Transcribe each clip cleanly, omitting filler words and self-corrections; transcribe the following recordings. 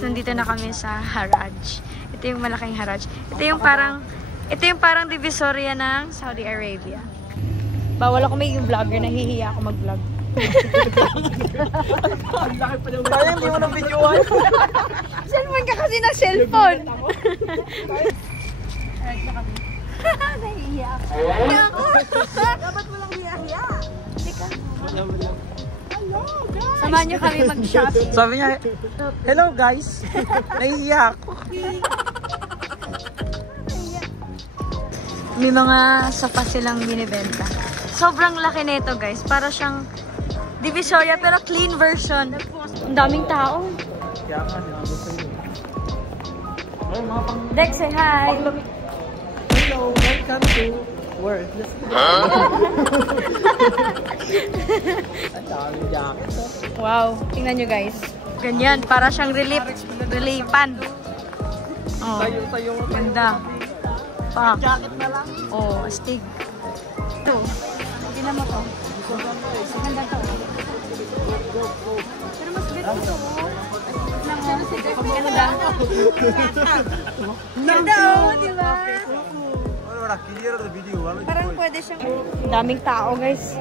Nandito na kami sa Haraj. Ito yung malaking Haraj. Ito yung parang divisoria ng Saudi Arabia. Bawal ako may yung vlogger, nahihiya ako mag-vlog. Sayang hindi mo na videoan. Cellphone ka kasi ng cellphone. Nahihiya ako. Dapat mo lang hiya-hiya. Hindi ka. Samahan nyo kami mag-shopping. Sabi niya, hello guys. Nahihiya ako. May mga sofa silang binibenta. Sobrang laki nito guys. Para siyang divisoria pero clean version. Ang daming tao. Kaya nga, sinabi sa iyo. Ay, mga pang... Dex, say hi. Hello, welcome to Wordless. Ang dami jacket. Wow, tingnan nyo guys. Ganyan, para siyang reliefan. Oh, ganda. Pa. Jacket na lang. Oh, astig. Ito. Tingnan mo to. Ganda to. Pero mas ganda to. Ganda. Ganda oh, di ba? Parang pwede siyang... Daming tao guys.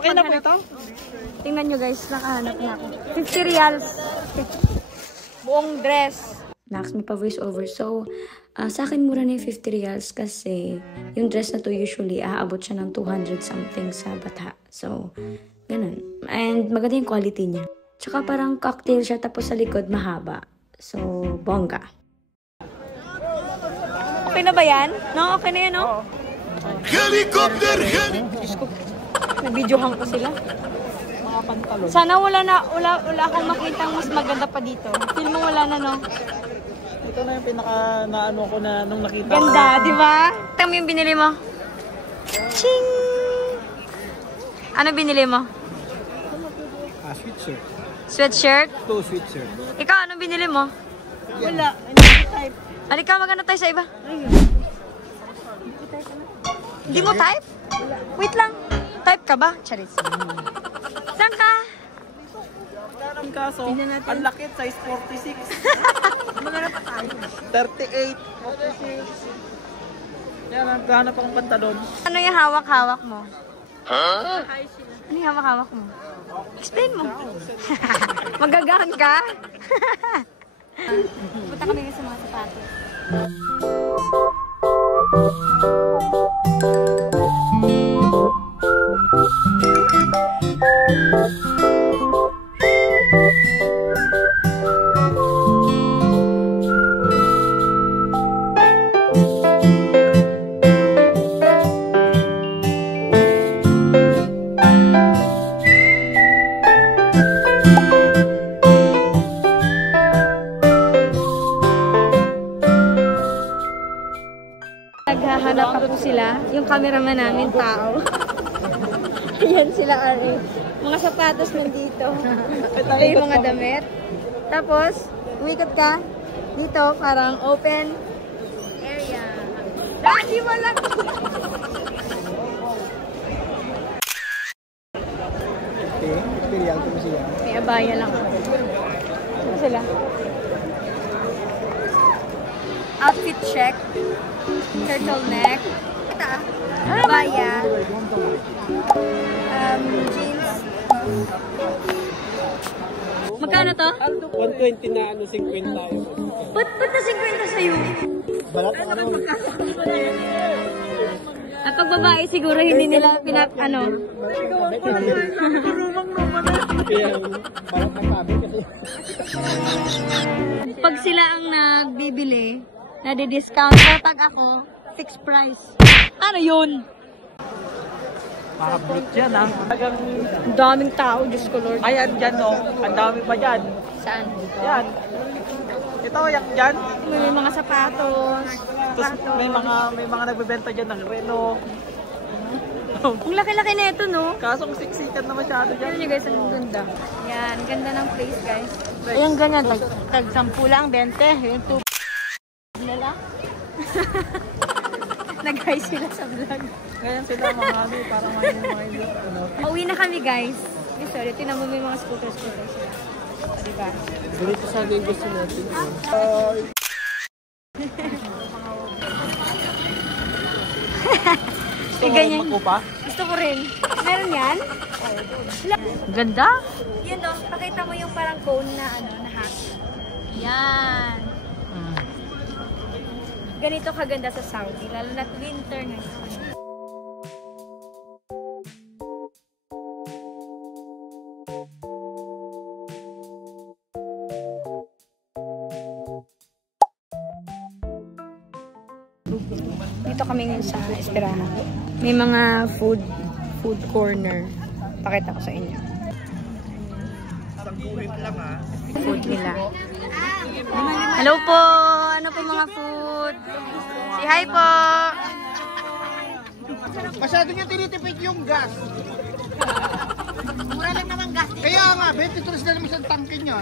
Okay na po ito? Tingnan nyo guys, nakahanap na ako. 50 reals. Buong dress. Next, may pa voice over. So, sa akin mura na yung 50 reals kasi yung dress na to usually aabot siya ng 200 something sa bata. So, ganun. And maganda yung quality niya. Tsaka parang cocktail siya tapos sa likod mahaba. So, bongga. Okay na ba yan? No, okay na yan, no? Helicopter! Nabidyohan ko sila. Mga pantalon. Sana wala akong makitang mas maganda pa dito. Feel mo wala na, no? Ito na yung pinaka naano ko na nung nakita. Ganda, di ba? Tama yung binili mo. Ching! Ano binili mo? Sweatshirt. Sweatshirt? Ito, sweatshirt. Ikaw, ano binili mo? Wala. Hindi type. Halika, maganda tayo sa iba. Hindi mo type? Wait lang. Type ka ba? Charis. Saan ka? Ang kaso, ang laki, size 46. Magana pa tayo. 38, 46. Yan, naghahanap akong pantalon. Ano yung hawak-hawak mo? Huh? Ano yung hawak-hawak mo? Explain mo. Magagahan ka? Punta kami sa mga sapatos. Naghahanap pa po sila. Yung cameraman namin, tao. Yan sila, RA. Mga sapatos nandito. Ito yung mga damit. Tapos, umikot ka. Dito, parang open area. Lagi mo lang! Okay, experience ko si May abaya lang. Ano sila? Outfit check. Turtleneck. Abaya. Jeans. Magkano to? 120 na 50 tayo. Ba't na 50 sa'yo? Balat ang ano? At pag babae siguro hindi nila ano. Pag sila ang nagbibili, nadi-discount, tag ako, fixed price. Ano yun? Pahabot yan ah. Ang daming tao, Diyos ko Lord. Ayan dyan oh. Ang dami pa dyan. Saan? Yan. Ito yak dyan. May mga sapatos. Tapos may mga nagbebenta dyan ng reno. Ang laki-laki na ito, no? Kasong siksikan na masyado dyan. Tignan nyo guys, ang ganda. Yan, ganda ng place guys. Ayan ganyan, tag 10 lang, 20. Yung 2 nila. Nag-hi sila sa vlog. Ngayon sila mga ano, parang mga ano. Uwi na kami guys. Eh, sorry, tinan mo may mga scooters sila. O, diba? Dito sa amin gusto natin. Gusto mo ganyan. makupa? Gusto ko rin. Meron yan? Ganda? Yun o, pakita mo yung parang cone na ano, na hat. Yan. Ganito kaganda sa Saudi, lalo na't winter ngayon. Dito kami ngayon sa Esterahan. May mga food corner. Pakita ko sa inyo. Food nila. Hello po! Ano po mga food? Say hi po! Masyado niya tinitipid yung gas. Mura lang naman gas. Kaya nga, 23 na naman isang tangke niya.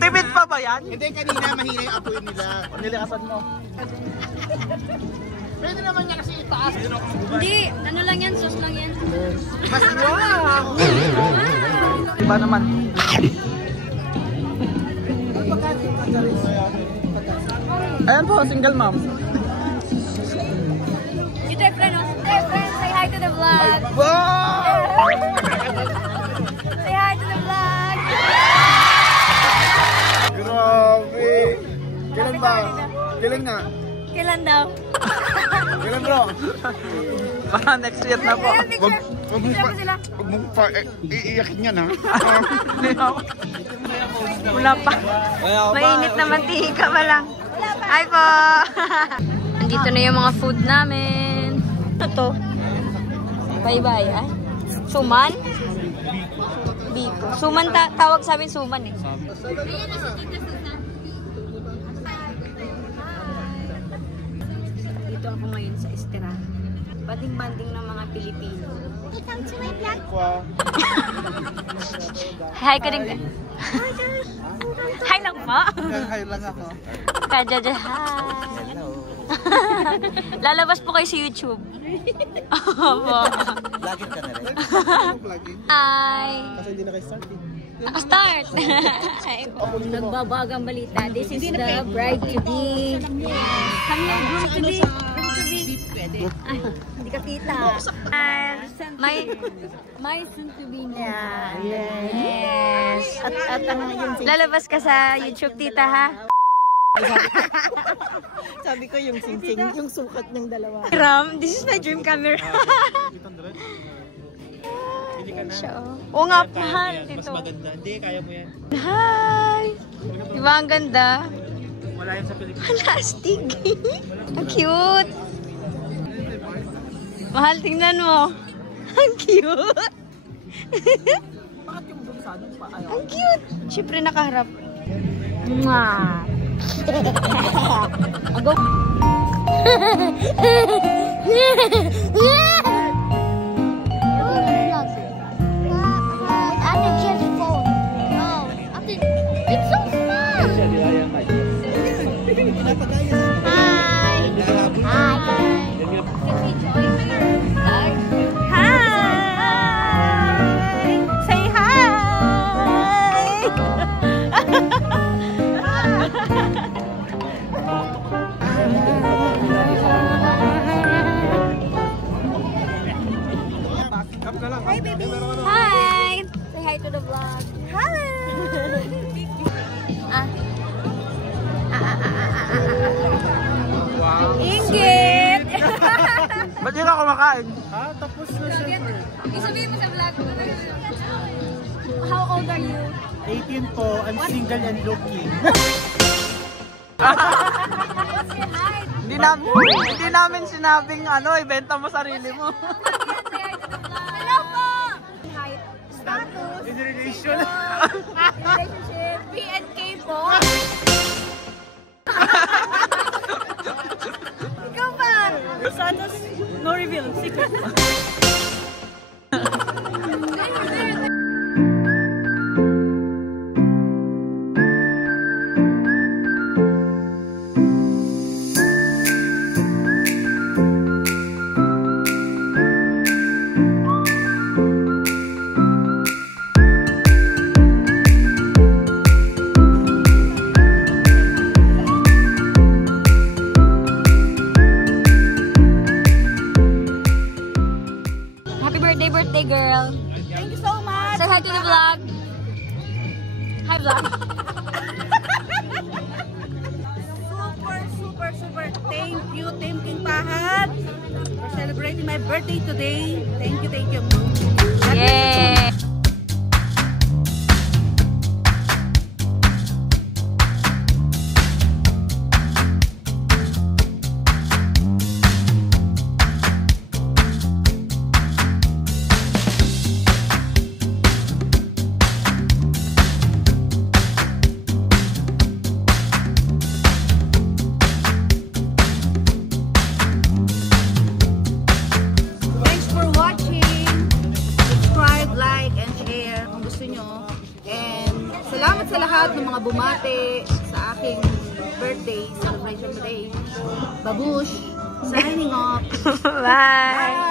Tipid pa ba yan? Hindi, kanina mahina yung apoy nila. Nilikasan mo. Pwede naman niya kasi itaas. Hindi! Ano lang yan? Sauce lang yan. Mas wow! Iba naman. Ayan po, single mom. You try friend, oh. Hey friend, say hi to the vlog. Wow! Say hi to the vlog. Grabe! Kailan ba? Kailan nga? Kailan daw? Kailan bro? Baka next year na po. Ayan, picture. Picture ko sila. Huwag mong iiyakin yan ha. Wala pa. Mainit na mantika pa lang. Hi po! Andito na yung mga food namin. Ano to? Bye-bye, ay? Suman? Biko. Suman, tawag sa amin suman eh. Dito ako ngayon sa Esterahan. Banding-banding ng mga Pilipino. Hi ka din. Hi lang po. Hi lang ako. Kajaja, hi. Lalabas po kayo sa YouTube. Vlogging ka na rin. Hi. Kasi hindi na kayo start eh. Start! Nagbabagang balita. This is the bride-to-be. Come here, groom-to-be. Groom-to-be. Ay, hindi ka kita. My soon-to-be niya. Yes. At lalabas ka sa YouTube, tita, ha? Sabi ko yung sing-sing, yung sukat ng dalawa. Ram, this is my dream camera. Oo nga, mahal dito. Mas maganda. Hindi, kaya mo yan. Hi! Diba ang ganda? Wala yan sa Pilipinas. Plastic. Ang cute. Mahal, tingnan mo. Ang cute. Bakit yung dun sa ano pa? Ang cute. Siyempre nakaharap. Mwah. Agaw. Hi! Say hi! Hindi ka kumakain. Ha? Tapos na syempre. Isabihin mo sa vlog. How old are you? 18 po. I'm single and looking. What's your height? Hindi namin sinabing ibenta mo sarili mo. Hello po! Height. Status. In relation. Relationship. PNK po. Ikaw ba? Status, no reveal. Secret. Birthday girl. Thank you so much. Say hi to the vlog. Hi vlog. Super. Thank you, Team King Pahat, for celebrating my birthday today. Thank you. Yay! Salamat sa lahat ng mga bumate sa aking birthday celebration today. Babush, signing off. Bye!